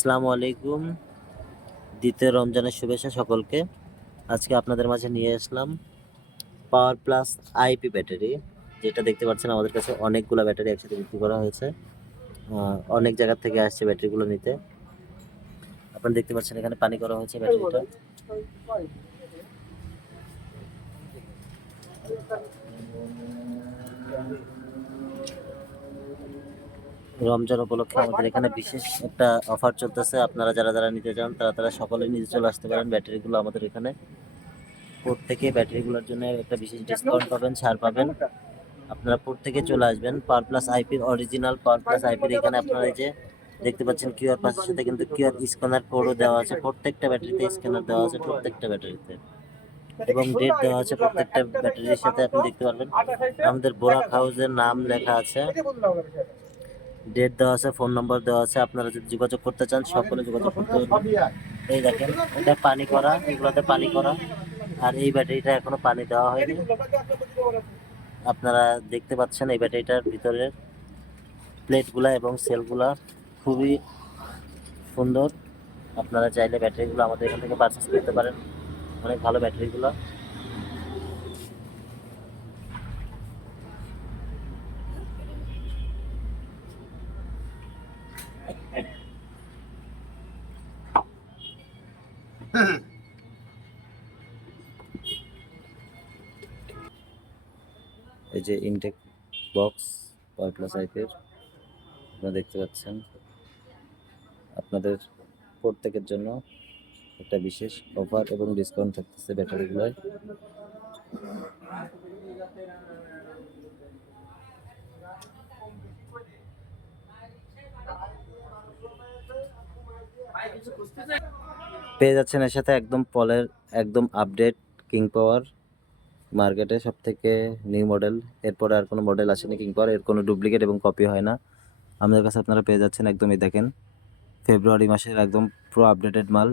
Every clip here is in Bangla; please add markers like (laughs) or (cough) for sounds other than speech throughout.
আসসালামু আলাইকুম। দ্বিতীয় রমজানের শুভেচ্ছা সকলকে। আজকে আপনাদের মাঝে নিয়ে আসলাম পাওয়ার প্লাস আইপি ব্যাটারি যেটা দেখতে পাচ্ছেন আমাদের কাছে অনেকগুলো ব্যাটারি একসাথে বিক্রি করা হয়েছে। অনেক জায়গা থেকে আসছে ব্যাটারিগুলো নিতে। আপনারা দেখতে পাচ্ছেন এখানে পানি করা হয়েছে ব্যাটারিটা রমজান উপলক্ষে আমাদের এখানে বিশেষ একটা অফার চলতেছে। আপনারা যারা যারা নিতে চান, তারা তারা সকলে নিতে চলে আসতে পারেন। ব্যাটারিগুলো আমাদের এখানে প্রত্যেকে ব্যাটারিগুলোর জন্য একটা বিশেষ ডিসকাউন্ট পাবেন, ছাড় পাবেন। আপনারা প্রত্যেকে চলে আসবেন। পার প্লাস আইপির অরিজিনাল পার প্লাস আইপির এখানে আপনারা এই যে দেখতে পাচ্ছেন কিউআর পাসের সাথে কিন্তু কিউআর স্ক্যানার কোডও দেওয়া আছে। প্রত্যেকটা ব্যাটারিতে স্ক্যানার দেওয়া আছে প্রত্যেকটা ব্যাটারিতে। এবং ডেট দেওয়া আছে প্রত্যেকটা ব্যাটারির সাথে আপনি দেখতে পারবেন। আমাদের বোরাক হাউসের নাম লেখা আছে। ডেট দেওয়া আছে ফোন নম্বর দেওয়া আছে, আপনারা যদি যোগাযোগ করতে চান, সকলে যোগাযোগ করতে এই দেখেন, এটা পানি করা, এগুলোতে পানি করা। আর এই ব্যাটারিটা এখনও পানি দেওয়া হয়নি। আপনারা দেখতে পাচ্ছেন এই ব্যাটারিটার ভিতরের প্লেটগুলা এবং সেলগুলা খুবই সুন্দর। আপনারা চাইলে ব্যাটারিগুলো আমাদের এখান থেকে পারচেস করতে পারেন। অনেক ভালো ব্যাটারিগুলো। (laughs) এই যে ইনটেক বক্স পাওয়ার প্লাস আইপের আপনারা দেখতে পাচ্ছেন। আপনাদের প্রত্যেকের জন্য একটা বিশেষ অফার এবং ডিসকাউন্ট থাকতেছে ব্যাটারিগুলোয় পেয়ে যাচ্ছেন এর সাথে একদম পলের একদম আপডেট কিং পাওয়ার মার্কেটে সব থেকে নিউ মডেল এরপরে আর কোনো মডেল আসেনি কিং পাওয়ার এর কোনো ডুপ্লিকেট এবং কপি হয় না। আমাদের কাছে আপনারা পেয়ে যাচ্ছেন একদমই দেখেন। ফেব্রুয়ারি মাসের একদম পুরো আপডেটেড মাল।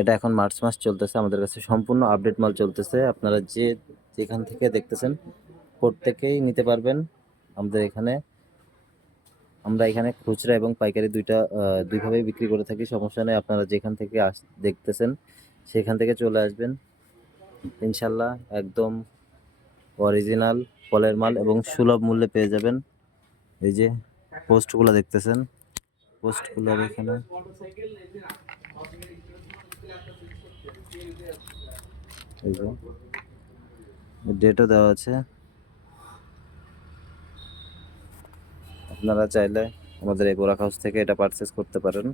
এটা এখন মার্চ মাস চলতেছে, আমাদের কাছে সম্পূর্ণ আপডেট মাল চলতেছে। আপনারা যে যেখান থেকে দেখতেছেন, প্রত্যেকেই নিতে পারবেন আমাদের এখানে। আমরা এখানে খুচরা এবং পাইকারি দুইটা দুইভাবেই বিক্রি করে থাকি। সমস্যা নেই, আপনারা যেখান থেকে আস, দেখতেছেন, সেখান থেকে চলে আসবেন। ইনশাল্লাহ একদম অরিজিনাল ফলের মাল এবং সুলভ মূল্যে পেয়ে যাবেন। এই যে পোস্টগুলো দেখতেছেন, পোস্টগুলো এখানে এই যে ডেটও দেওয়া আছে। আপনারা চাইলে আমাদের এই বোরাক হাউস থেকে এটা পারচেস করতে পারেন।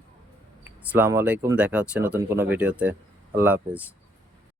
আসসালামু আলাইকুম, দেখা হচ্ছে নতুন কোনো ভিডিওতে আল্লাহ হাফিজ।